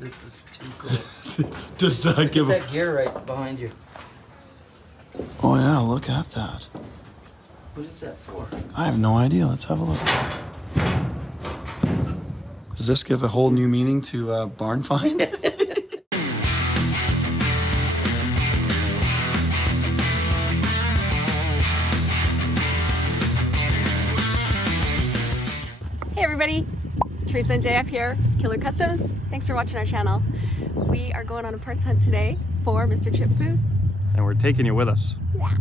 This is too cool. Does that give that gear right behind you? Oh yeah, look at that. What is that for? I have no idea. Let's have a look. Does this give a whole new meaning to barn find? Hey everybody, Teresa and JF here, Killer Customs. Thanks for watching our channel. We are going on a parts hunt today for Mr. Chip Foose. And we're taking you with us. Yeah.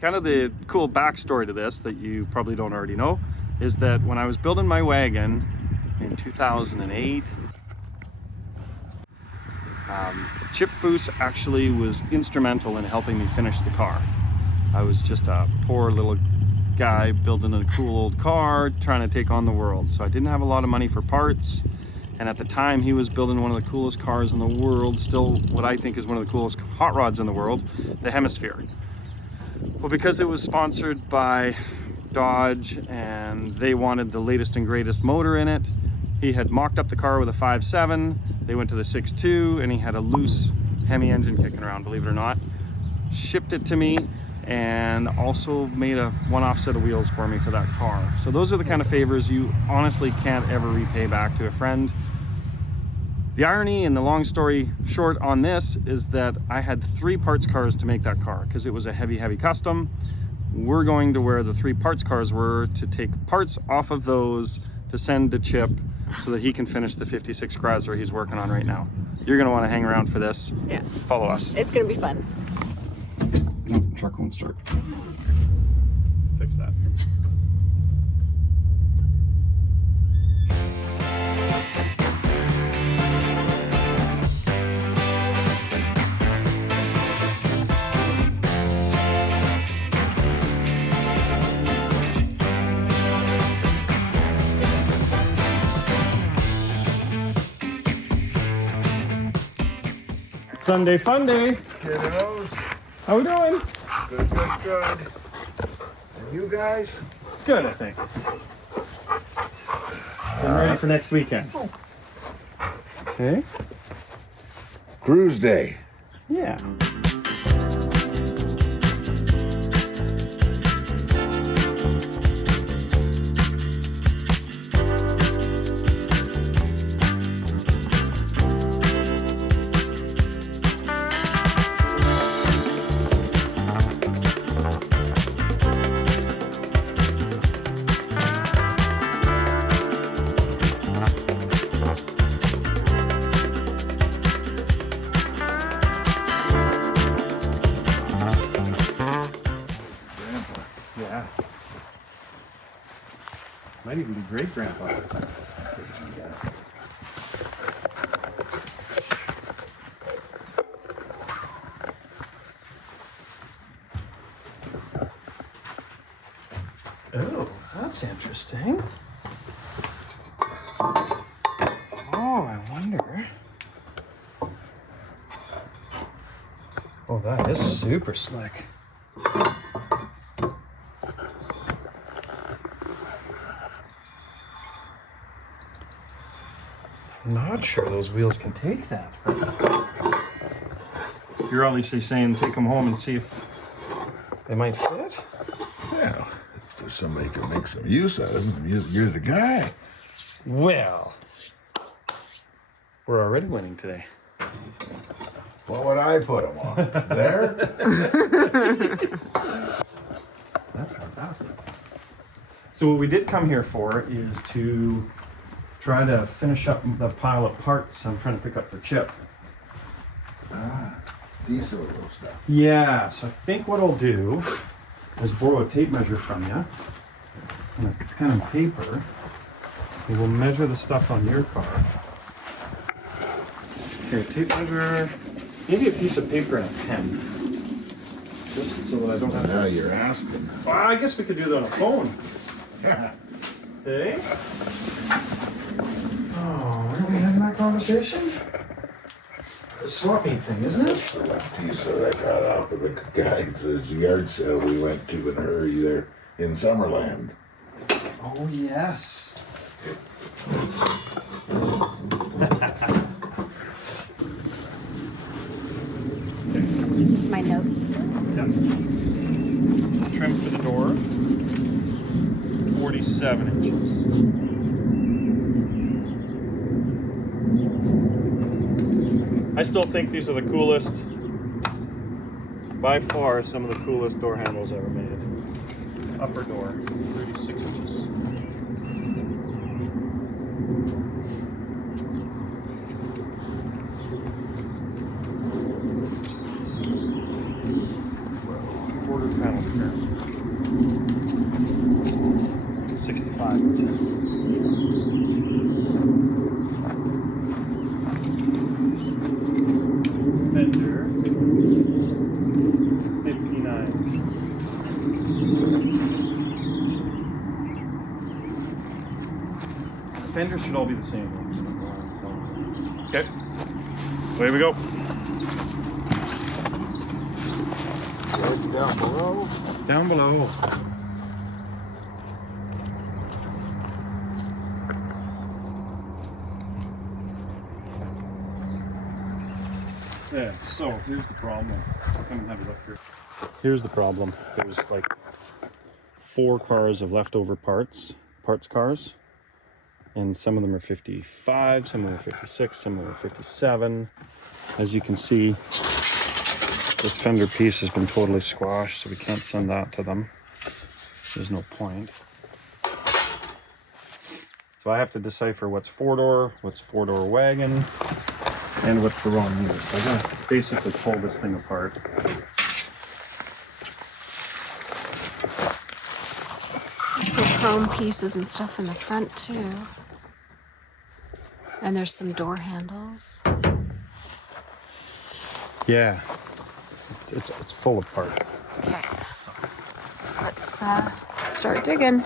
Kind of the cool backstory to this that you probably don't already know is that when I was building my wagon in 2008, Chip Foose actually was instrumental in helping me finish the car. I was just a poor little guy building a cool old car, trying to take on the world. So I didn't have a lot of money for parts. And at the time he was building one of the coolest cars in the world, still what I think is one of the coolest hot rods in the world, the Hemisphere. Well, because it was sponsored by Dodge and they wanted the latest and greatest motor in it, he had mocked up the car with a 5.7, they went to the 6.2, and he had a loose Hemi engine kicking around, believe it or not. Shipped it to me and also made a one-off set of wheels for me for that car. So those are the kind of favors you honestly can't ever repay back to a friend. The irony and the long story short on this is that I had 3 parts cars to make that car because it was a heavy custom. We're going to where the 3 parts cars were to take parts off of those to send to Chip so that he can finish the 56 Chrysler he's working on right now. You're gonna wanna hang around for this. Yeah. Follow us. It's gonna be fun. No, truck won't start. Fix that. Sunday fun day. Kiddos, How we doing? good. And you guys? Good, I think. Getting ready for next weekend. Okay. Cruise day. Yeah. Yeah. Might even be great grandpa. Oh, that's interesting. Oh, I wonder. Oh, that is super slick. Not sure those wheels can take that. You're obviously saying take them home and see if they might fit? Well, if there's somebody who can make some use out of them, you're the guy. Well, we're already winning today. What would I put them on? There? That's fantastic. So what we did come here for is to try to finish up the pile of parts I'm trying to pick up for Chip. These sort of stuff. Yeah, so I think what I'll do is borrow a tape measure from you and a pen and paper. And we'll measure the stuff on your car. Here, tape measure, maybe a piece of paper and a pen. Just so that I don't have Now to... you're asking. Well, I guess we could do that on a phone. Okay. Oh, aren't we having that conversation? The swapping thing, isn't it? Piece that I got off of the guy's yard sale we went to in a hurry there in Summerland. Oh, yes. note. Yeah. So trim for the door is 47 inches. I still think these are the coolest, by far some of the coolest door handles ever made. Upper door, 36 inches. Quarter panel trim. 65 inches. Fender, 59. The fenders should all be the same. Okay, away we go. Down below. Down below. Yeah, so here's the problem. Come and have a look here. Here's the problem. There's like 4 cars of leftover parts cars. And some of them are 55, some of them are 56, some of them are 57. As you can see, this fender piece has been totally squashed, so we can't send that to them. There's no point. So I have to decipher what's 4-door, what's 4-door wagon, and what's the wrong year. So I'm gonna basically pull this thing apart. There's some chrome pieces and stuff in the front too. And there's some door handles. Yeah, it's full of parts. Okay. Let's start digging.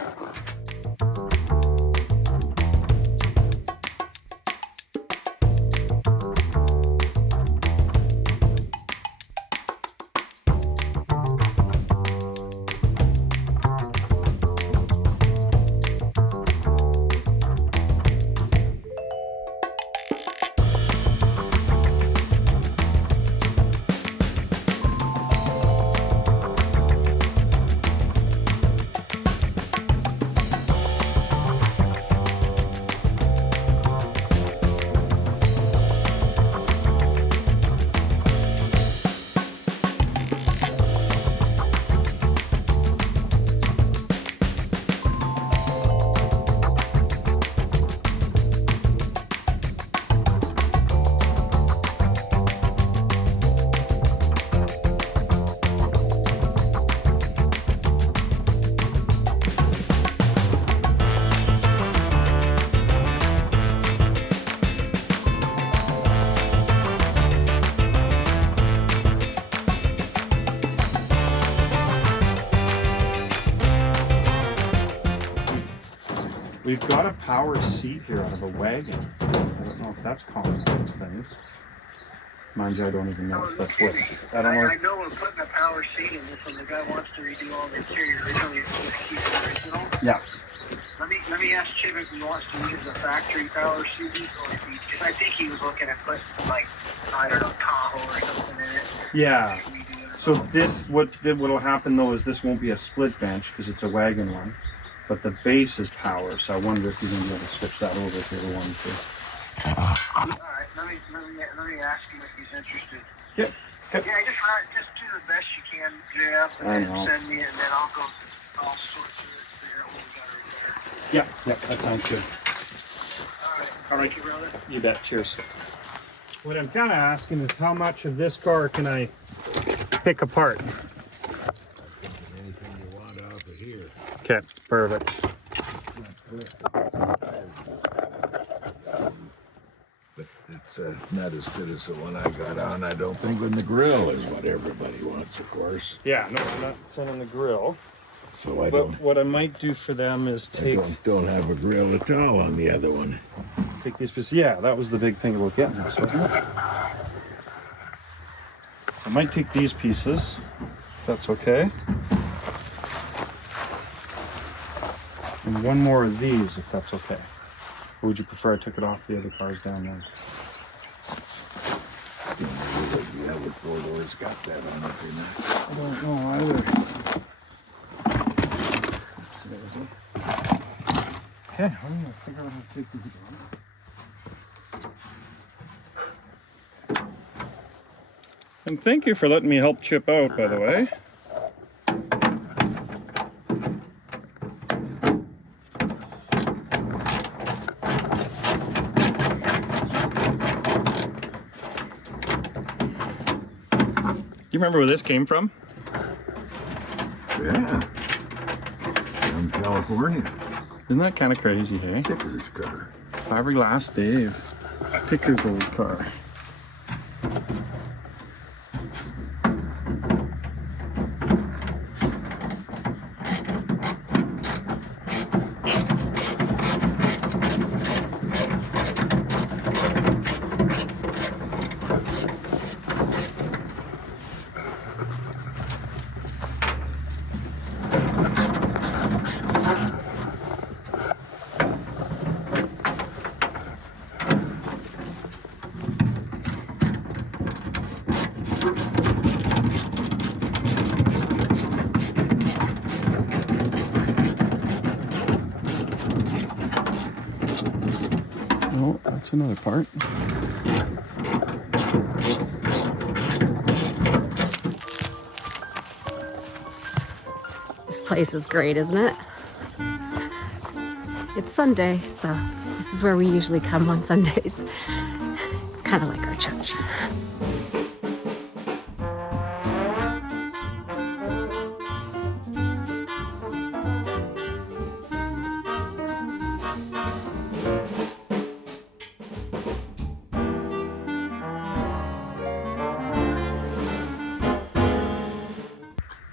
We've got a power seat here out of a wagon. I don't know if that's common with those things. Mind you, I don't even know if that's what. I don't know. I know we're putting a power seat in this one. The guy wants to redo all the interior. Originally, it's supposed to keep it original. Yeah. Let me ask Chip if he wants to use a factory power seat, or if he, because I think he was looking at putting like, I don't know, Tahoe or something in it. Yeah. So this, what'll happen though is this won't be a split bench because it's a wagon one, but the base is power. So I wonder if you're gonna be able to switch that over if you ever wanted to. All right, let me ask him if he's interested. Yep. Okay. Yeah, just do the best you can, Jeff, and then send me it, and then I'll sort through it, figure out what we got right there. Yeah, that sounds good. All right. Thank you, brother. You bet. Cheers. What I'm kind of asking is how much of this car can I pick apart? Anything you want out of here. Okay, perfect. But it's not as good as the one I got on, I don't think, when the grill is what everybody wants, of course. Yeah, no, I'm not sending the grill. So I But what I might do for them is don't have a grill at all on the other one. take these pieces. Yeah, that was the big thing about getting this, wasn't it? I might take these pieces, if that's okay. And one more of these, if that's okay. Or would you prefer I took it off the other cars down there? You have a the four doors got that on it or not. I don't know either. Okay, I'm gonna figure out how to take these off. And thank you for letting me help Chip out, by the way. Do you remember where this came from? Yeah. From California. Isn't that kind of crazy, hey? Ticker's car. Fiberglass Dave. Picker's old car. Oh, that's another part. This place is great, isn't it? It's Sunday, so this is where we usually come on Sundays. It's kind of like our church.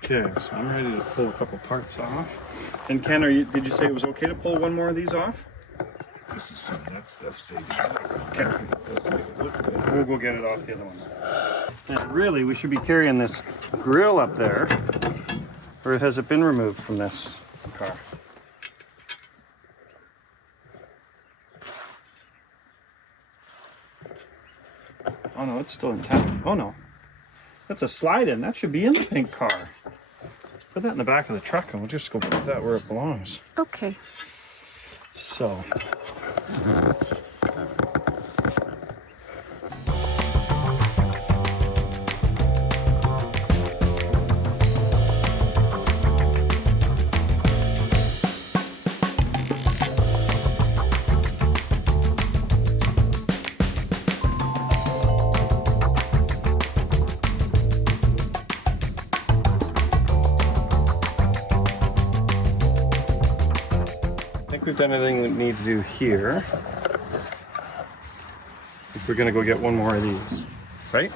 Okay, so I'm ready to pull a couple parts off. And Ken, did you say it was okay to pull one more of these off? This is some of that stuff staying. Okay. We'll go get it off the other one. And really, we should be carrying this grill up there, or has it been removed from this car? Oh no, it's still intact. Oh no, that's a slide-in. That should be in the pink car. Put that in the back of the truck and we'll just go put that where it belongs. Okay. So. We've done everything we need to do here. We're gonna go get one more of these, right?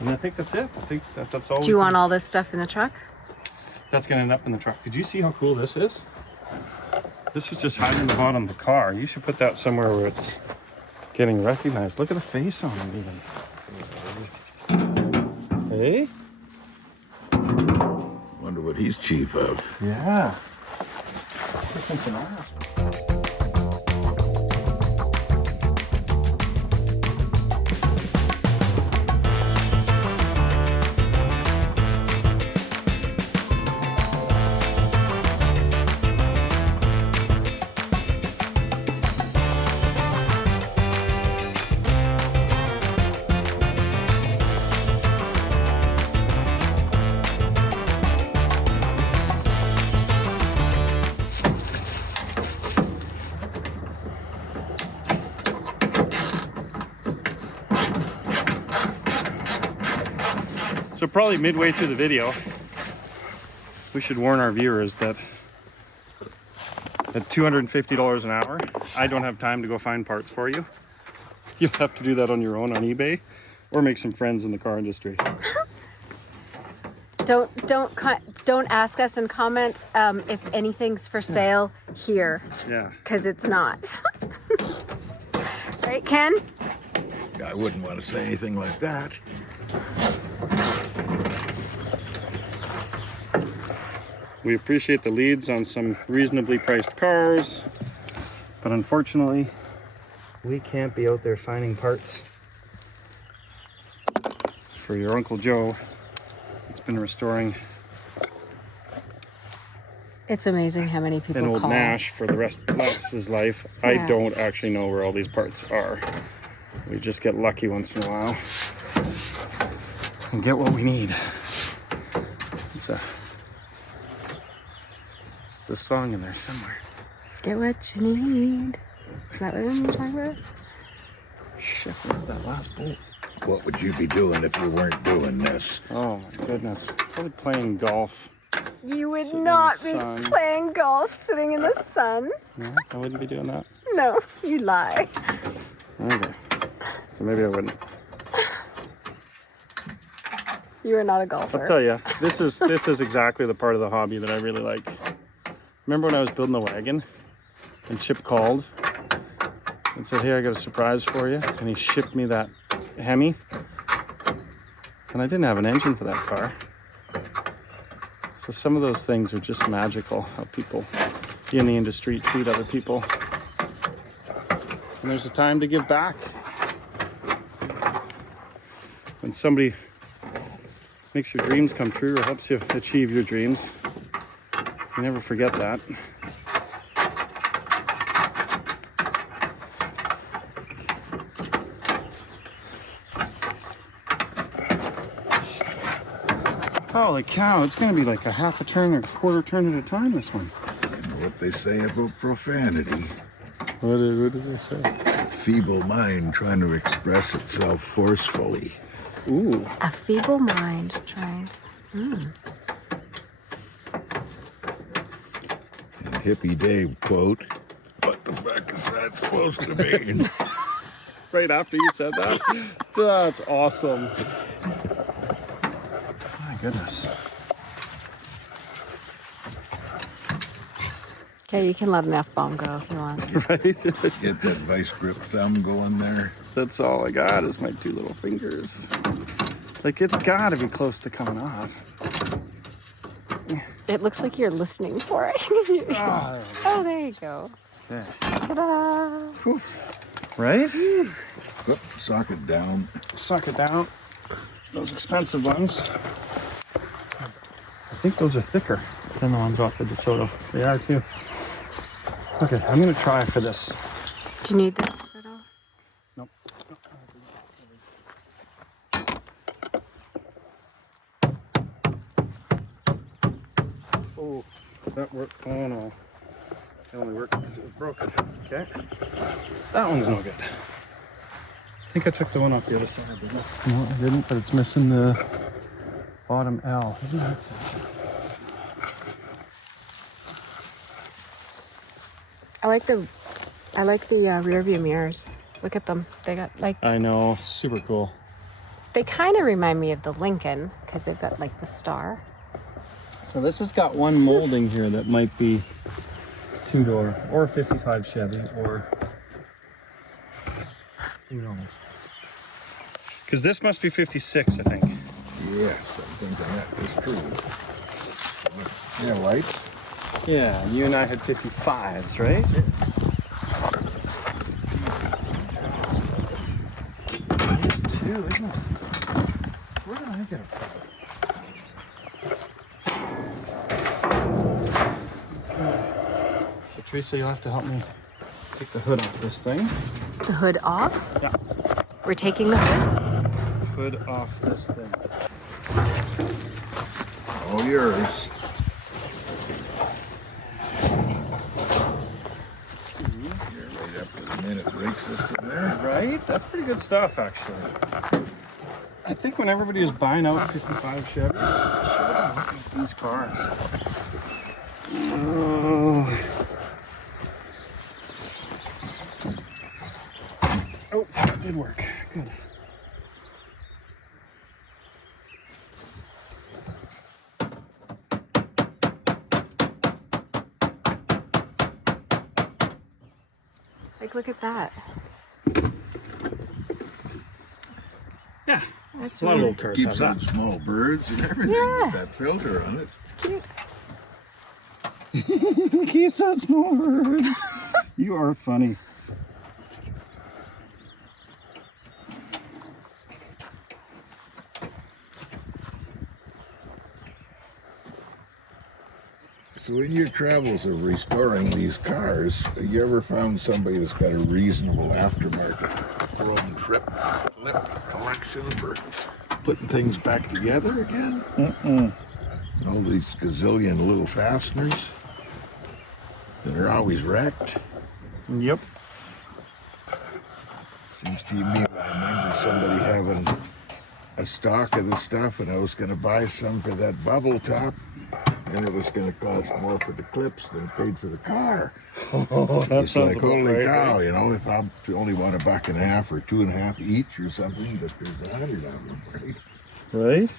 And I think that's it. I think that's all. Do you want all this stuff in the truck? That's gonna end up in the truck. Did you see how cool this is? This is just hiding in the bottom of the car. You should put that somewhere where it's getting recognized. Look at the face on it even. Hey? Wonder what he's chief of. Yeah. Kicking some ass. So probably midway through the video, we should warn our viewers that at $250 an hour, I don't have time to go find parts for you. You'll have to do that on your own on eBay or make some friends in the car industry. Don't ask us and comment if anything's for sale here. Yeah. Because it's not. Right, Ken? I wouldn't want to say anything like that. We appreciate the leads on some reasonably priced cars, but unfortunately, we can't be out there finding parts for your Uncle Joe. It's been restoring It's amazing how many people an old call. Nash for the rest of his life. Yeah. I don't actually know where all these parts are. We just get lucky once in a while and get what we need. It's this song in there somewhere. Get what you need. Is that what I'm talking about? Shit, where's that last bolt? What would you be doing if you weren't doing this? Oh my goodness. Probably playing golf. You would Sitting in not the be sun. playing golf sitting in the sun. No, I wouldn't be doing that. No, you lie. Okay. So maybe I wouldn't. You are not a golfer. I'll tell you, this is exactly the part of the hobby that I really like. Remember when I was building the wagon and Chip called and said, "Hey, I got a surprise for you," and he shipped me that Hemi, and I didn't have an engine for that car. So some of those things are just magical, how people in the industry treat other people. And there's a time to give back. When somebody makes your dreams come true or helps you achieve your dreams, you never forget that. Holy cow, it's gonna be like a half a turn or a quarter turn at a time, this one. You know what they say about profanity? What did they say? Feeble mind trying to express itself forcefully. Ooh. A feeble mind trying. And Hippie Dave quote, "What the fuck is that supposed to mean?" Right after you said that? That's awesome. My goodness. Okay, you can let an F-bomb go if you want. Right? Get that vice grip thumb going there. That's all I got is my two little fingers. Like, it's gotta be close to coming off. It looks like you're listening for it. Oh, there you go. Yeah. Ta-da! Right? Whoop, sock it down. Suck it down. Those expensive ones. I think those are thicker than the ones off the DeSoto. They are too. Okay, I'm gonna try for this. Do you need this at all? Nope. Oh, that worked. Oh no. It only worked because it was broken. Okay. That one's no good. I think I took the one off the other side, didn't I? No, I didn't, but it's missing the bottom L. Isn't that sad? I like the rear view mirrors. Look at them. They got like, I know, super cool. they kind of remind me of the Lincoln because they've got like the star. So this has got one molding here that might be two-door or 55 Chevy or who knows. Because this must be 56, I think. Yes, I'm thinking that is true. Yeah, right? Yeah, and you and I had 55s, right? It is too, isn't it? Where did I get it from? So Teresa, you'll have to help me take the hood off this thing. The hood off? Yeah. We're taking the hood? Hood off this thing. All yours. You're right up to the minute brake system there. Right? That's pretty good stuff, actually. I think when everybody was buying out 55 Chevys, they should have been looking at these cars. Oh, that did work. Good. Like, look at that. Yeah. That's A lot of really old cars have Keeps that. out small birds and everything Yeah. with that filter on it. It's cute. Keeps out small birds. You are funny. So in your travels of restoring these cars, you ever found somebody that's got a reasonable aftermarket chrome trip clip collection for putting things back together again? All these gazillion little fasteners that are always wrecked. Yep. Seems to me, I remember somebody having a stock of the stuff, and I was going to buy some for that bubble top, and it was going to cost more for the clips than it paid for the car. Oh, that It's sounds like, about holy right, cow, right? you know, if I only want $1.50 or $2.50 each or something, but there's 100 of them, right? Right?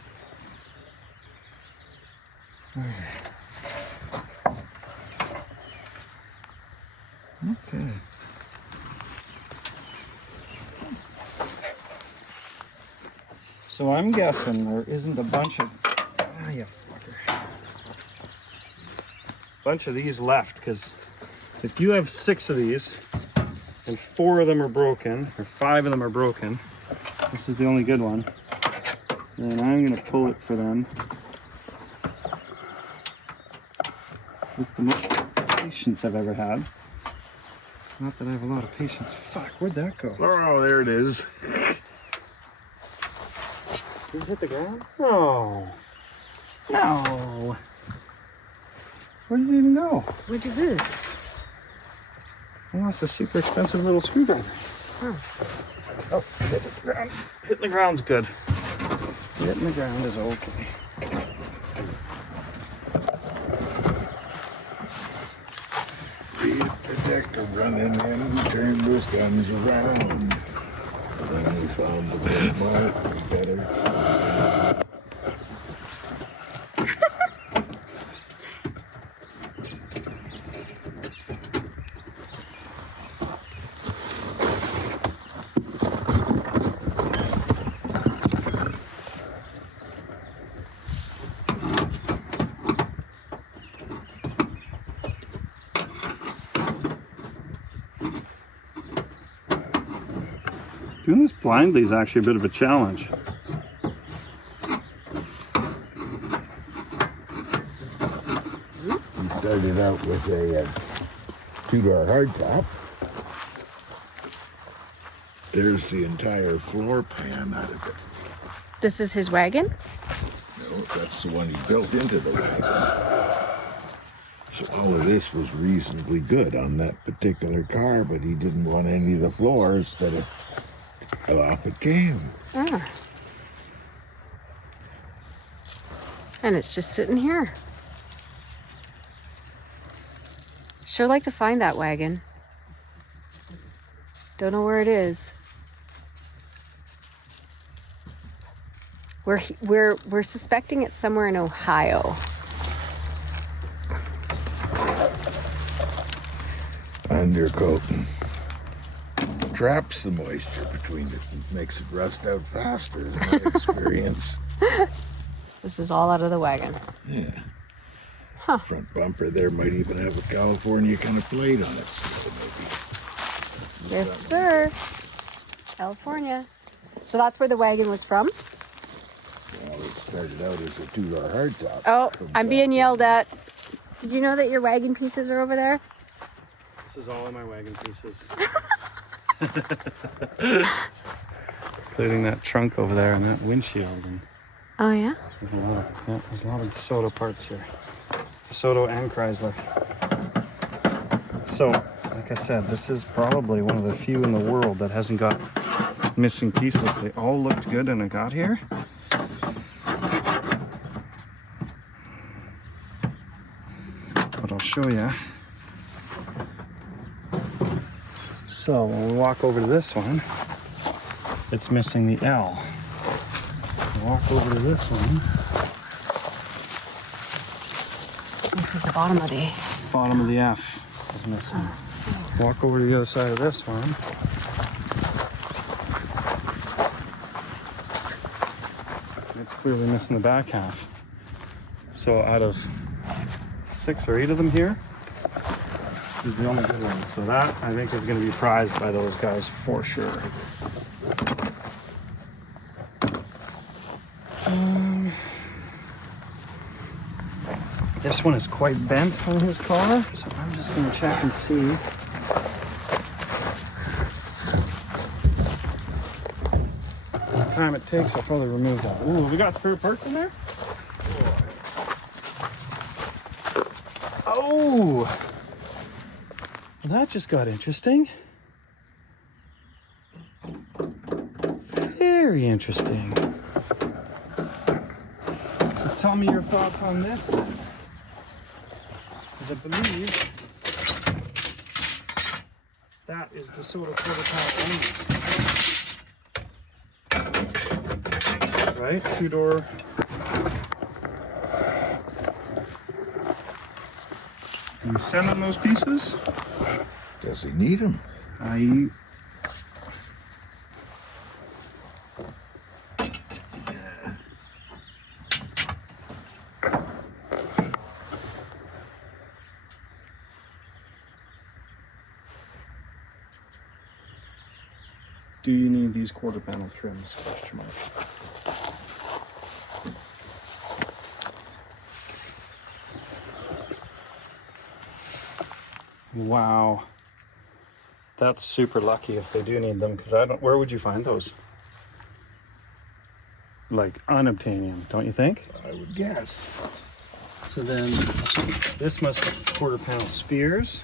Okay. So I'm guessing there isn't a bunch of these left, because if you have 6 of these and 4 of them are broken or 5 of them are broken, this is the only good one, then I'm gonna pull it for them with the most patience I've ever had. Not that I have a lot of patience. Fuck, where'd that go? Oh, there it is. Did it hit the ground? No. No. Where did it even go? What'd you lose? I lost a super expensive little screwdriver. Oh. Oh, hit the ground. Hitting the ground's good. Hitting the ground is okay. Be a protector running in, turn those guns around. Then we found the good mark, better. Doing this blindly is actually a bit of a challenge. We started out with a two-door hardtop. There's the entire floor pan out of it. This is his wagon? No, that's the one he built into the wagon. So all of this was reasonably good on that particular car, but he didn't want any of the floors that off it came. Ah. And it's just sitting here. Sure like to find that wagon. Don't know where it is. We're suspecting it's somewhere in Ohio. Undercoating traps the moisture between it and makes it rust out faster, in my experience. This is all out of the wagon. Yeah. Huh. Front bumper there might even have a California kind of plate on it. So maybe. Yes, sir. California. So that's where the wagon was from? Well, it started out as a two-door hardtop. Oh, from I'm being top. yelled at. Did you know that your wagon pieces are over there? This is all of my wagon pieces. Including that trunk over there and that windshield. And Oh, yeah? there's a lot of DeSoto parts here. DeSoto and Chrysler. So, like I said, this is probably one of the few in the world that hasn't got missing pieces. They all looked good when I got here. But I'll show you. So when we walk over to this one, it's missing the L. Walk over to this one. It's missing the bottom of the... Bottom of the F is missing. Walk over to the other side of this one. It's clearly missing the back half. So out of 6 or 8 of them here, is the only good one. So that, I think, is going to be prized by those guys for sure. This one is quite bent on his car, so I'm just gonna check and see. What time it takes, I'll probably remove that. Ooh, we got spare parts in there? Oh! Well, that just got interesting. Very interesting. So tell me your thoughts on this then. Because I believe that is the soda quarter pound only. Right? Two-door. You send them those pieces? Does he need them? Do you need these quarter panel trims? Question mark. Wow. That's super lucky if they do need them, because I don't, where would you find those? Like unobtainium, don't you think? I would guess. So then this must be quarter panel spears.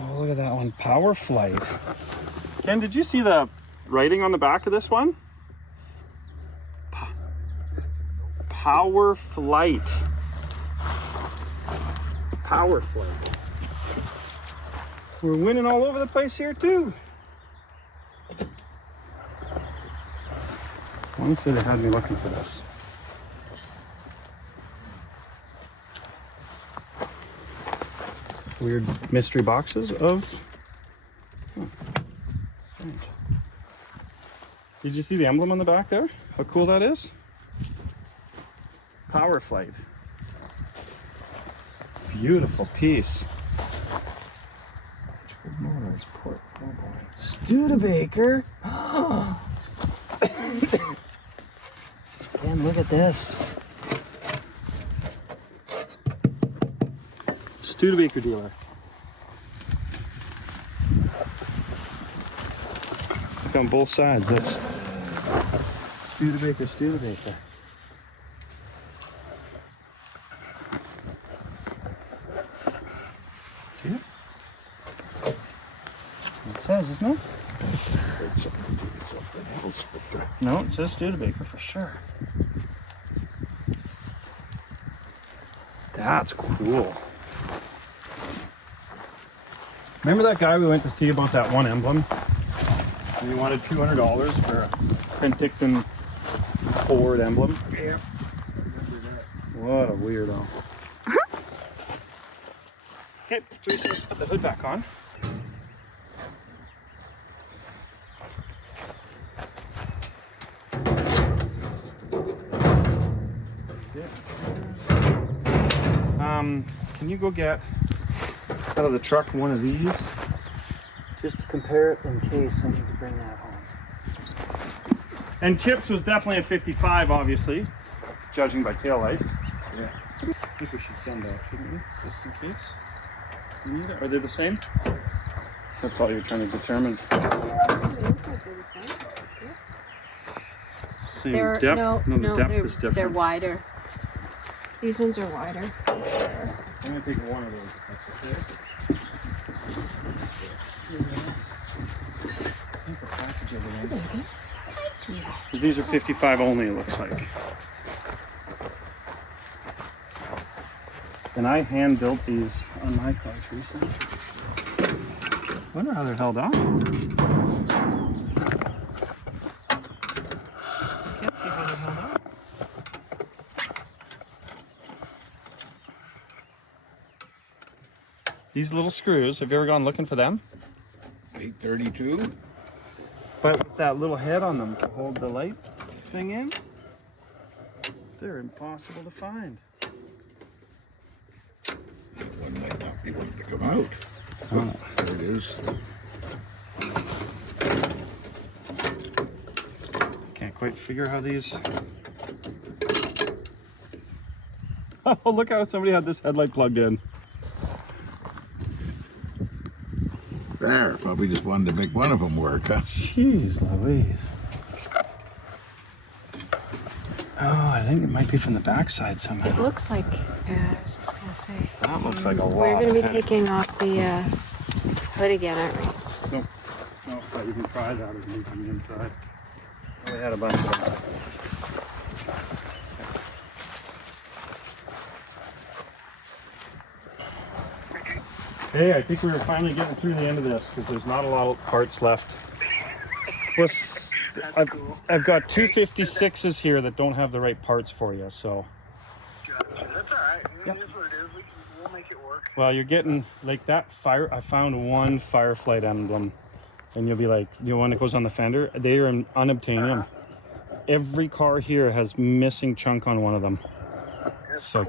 Oh, look at that one, Power Flight. Ken, did you see the writing on the back of this one? Power Flight. Power Flight. We're winning all over the place here too. Honestly, they had me looking for this. Weird mystery boxes of. Strange. Did you see the emblem on the back there? How cool that is? Power Flight. Beautiful piece. Studebaker. Man, look at this. Studebaker dealer. Look on both sides. That's Studebaker. See it? It says, isn't it? It's something else, but No, it says Studebaker for sure. That's cool. Remember that guy we went to see about that one emblem? And he wanted $200 for a Penticton Ford emblem? yeah. What a weirdo. Okay, Teresa, let's put the hood back on. Can you go get out of the truck one of these? Just to compare it in case I need to bring that home. And Chip's was definitely a 55, obviously, judging by taillights. Yeah. I think we should send that, shouldn't we? Just in case. You need it? Are they the same? That's all you're trying to determine. Same They're, depth? no, the depth they're, is different. they're wider. These ones are wider. I'm going to take one of those if that's okay. I think the package of them. These are 55 only, it looks like. And I hand built these on my cars recently. I wonder how they're held on. Can't see how they're held on. These little screws, have you ever gone looking for them? 832. But with that little head on them to hold the light thing in, they're impossible to find. He wouldn't come out. Oh. There it is. Can't quite figure how these. Oh, look how somebody had this headlight plugged in. There, probably just wanted to make one of them work, huh? Jeez Louise. Oh, I think it might be from the backside somehow. It looks like, yeah, I was just gonna say. That looks like a lot. We're gonna be taking off the hood again, aren't we? No, but you can try that as you come inside. Oh, we had a bunch of them. Hey, I think we were finally getting through the end of this because there's not a lot of parts left. I've got 256s here that don't have the right parts for you, so. Gotcha. That's all right. It is what it is. We'll make it work. Well, you're getting like that fire. I found one Fireflight emblem, and you'll be like, the one that goes on the fender. They are unobtainium. Every car here has missing chunk on one of them. So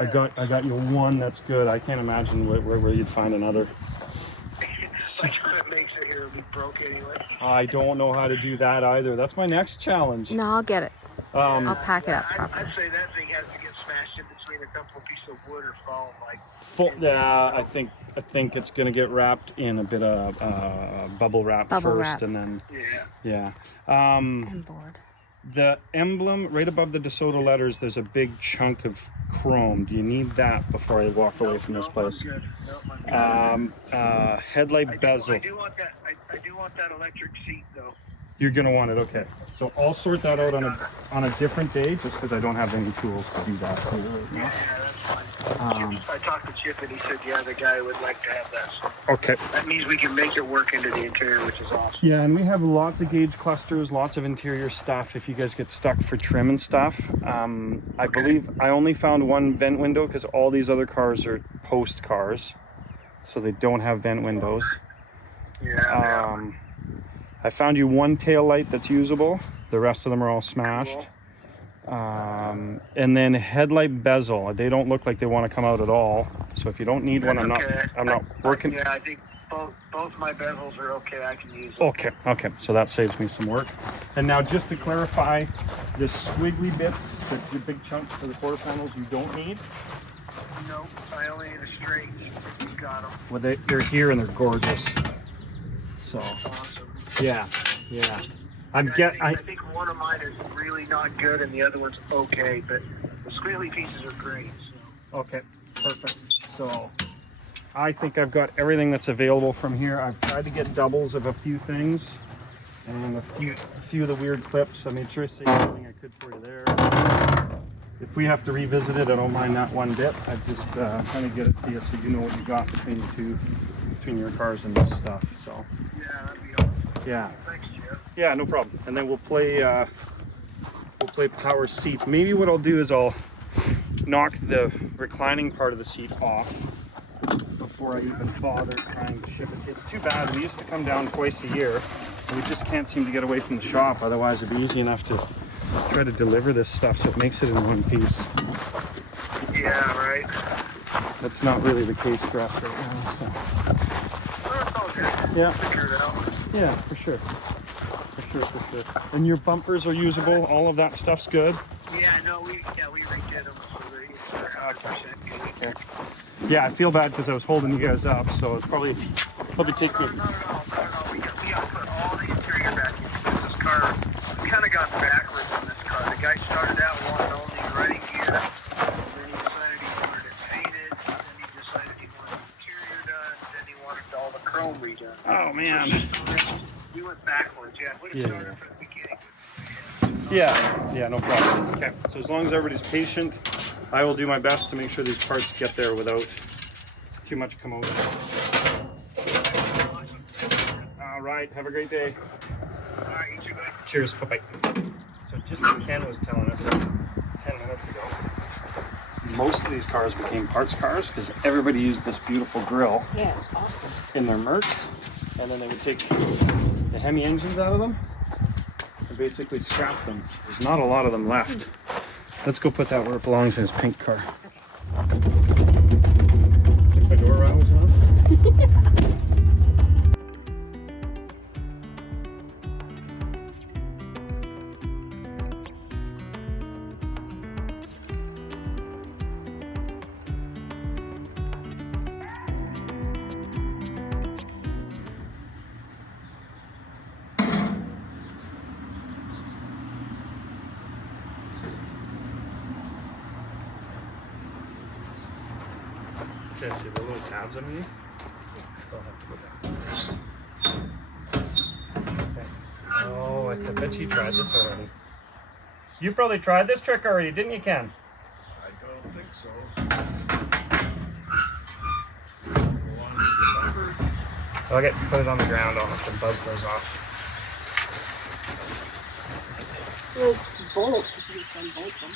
I got you one that's good. I can't imagine where you'd find another. Which one it makes it here will be broke anyway. I don't know how to do that either. That's my next challenge. No, I'll get it. I'll pack it up properly. I'd say that thing has to get smashed in between a couple of pieces of wood or foam, like. Yeah, I think it's gonna get wrapped in a bit of bubble wrap first, and then Yeah. I'm bored. the emblem right above the DeSoto letters. There's a big chunk of chrome. Do you need that before I walk away from this place? I'm good. Nope, I'm good. Headlight bezel. I do want that. I do want that electric seat though. You're gonna want it, okay. So I'll sort that out on a different day, just because I don't have any tools to do that right now. Yeah, that's fine. I talked to Chip and he said, yeah, the guy would like to have that. So Okay. that means we can make it work into the interior, which is awesome. Yeah, and we have lots of gauge clusters, lots of interior stuff if you guys get stuck for trim and stuff. I believe I only found one vent window because all these other cars are post cars, so they don't have vent windows. Yeah. I found you one tail light that's usable. The rest of them are all smashed. And then headlight bezel. They don't look like they want to come out at all. So if you don't need one, I'm not working. Yeah, I think both my bezels are okay. I can use them. Okay. So that saves me some work. And now just to clarify, the squiggly bits, the big chunks for the quarter panels, you don't need. Nope, I only need a straight. You got them. Well, they're here and they're gorgeous. So Awesome. yeah. I think one of mine is really not good and the other one's okay, but the squiggly pieces are great. So. Okay, perfect. So I think I've got everything that's available from here. I've tried to get doubles of a few things and a few of the weird clips. I made sure to save everything I could for you there. If we have to revisit it, I don't mind that one bit. I just kind of get it to you so you know what you got between your cars and this stuff. So Yeah, that'd be awesome. yeah. Thanks, Jeff. Yeah, no problem. And then we'll play power seat. Maybe what I'll do is I'll knock the reclining part of the seat off before I even bother trying to ship it. It's too bad. We used to come down twice a year, and we just can't seem to get away from the shop. Otherwise, it'd be easy enough to try to deliver this stuff so it makes it in one piece. Yeah, right. That's not really the case for us right now. So. Oh, it's all good. Yeah. Figure it out. Yeah, for sure. And your bumpers are usable. All of that stuff's good. Yeah, no, we redid them so they're 100% good. Yeah, I feel bad because I was holding you guys up, so it's probably take me. Not at all. We got to put all the interior back in because this car, we kind of got backwards on this car. The guy started out wanting only running gear, then he decided he wanted it painted, then he decided he wanted the interior done, then he wanted all the chrome redone. Oh man. We went backwards, yeah. We started from the beginning. Yeah, no problem. Okay, so as long as everybody's patient, I will do my best to make sure these parts get there without too much commotion. All right, have a great day. All right, you two guys. Cheers, bye-bye. So just like Ken was telling us 10 minutes ago, most of these cars became parts cars because everybody used this beautiful grill Yeah, it's awesome. in their Mercs, and then they would take the Hemi engines out of them and basically scrap them. There's not a lot of them left. Let's go put that where it belongs in his pink car. Take my door out. Okay, see the little tabs underneath? They'll have to go down first. Okay. Oh, I bet you tried this already. You probably tried this trick already, didn't you, Ken? I don't think so. Okay, put it on the ground. I'll have to buzz those off. Those bolts, if you can bolt them.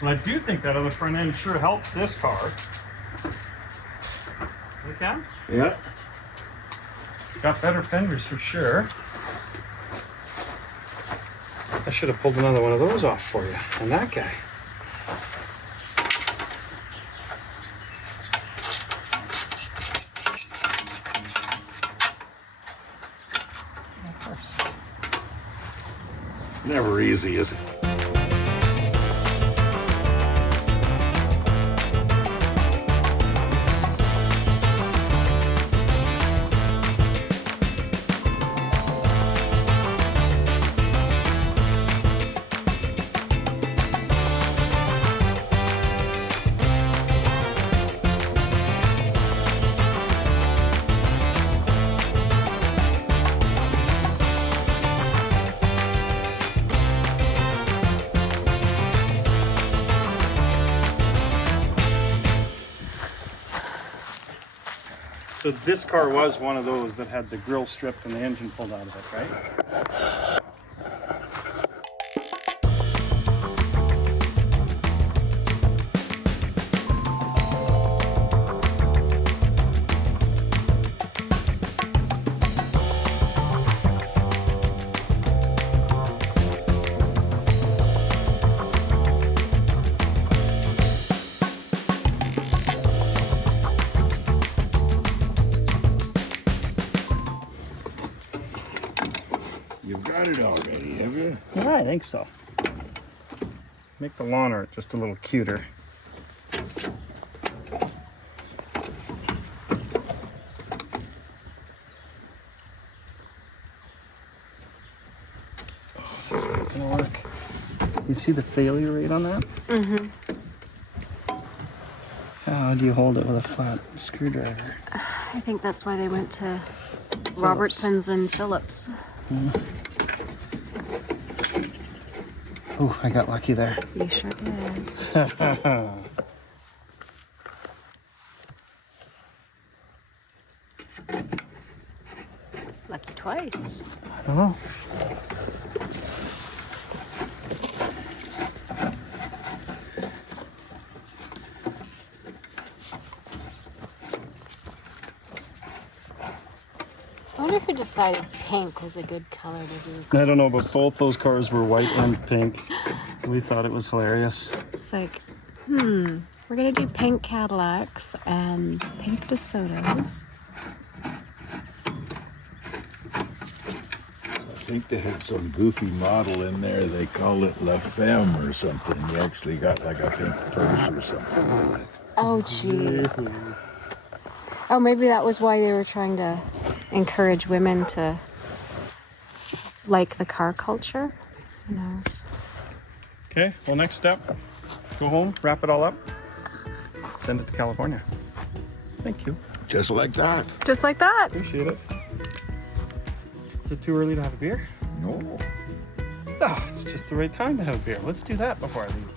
Well, I do think that on the front end sure helps this car. You can? Yeah. Got better fenders for sure. I should have pulled another one of those off for you. And that guy. Never easy, is it? So this car was one of those that had the grill stripped and the engine pulled out of it, right? You've got it already, have you? Yeah, I think so. Make the lawn art just a little cuter. Oh, that's not gonna work. You see the failure rate on that? Mm-hmm. How do you hold it with a flat screwdriver? I think that's why they went to Robertson's and Phillips. Oh, I got lucky there. You sure did. Lucky twice. I don't know. I wonder if we decided pink was a good color to do. I don't know, but both those cars were white and pink. We thought it was hilarious. It's like, we're gonna do pink Cadillacs and pink DeSotos. I think they had some goofy model in there. They call it La Femme or something. You actually got like a pink purse or something with it. Oh, jeez. Oh, maybe that was why they were trying to encourage women to like the car culture. Who knows? Okay, well, next step, go home, wrap it all up, send it to California. Thank you. Just like that. Just like that. Appreciate it. Is it too early to have a beer? No. Oh, it's just the right time to have a beer. Let's do that before I leave.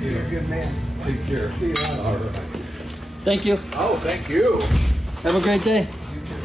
You're a good man. Take care. See you on. All right. Thank you. Oh, thank you. Have a great day. You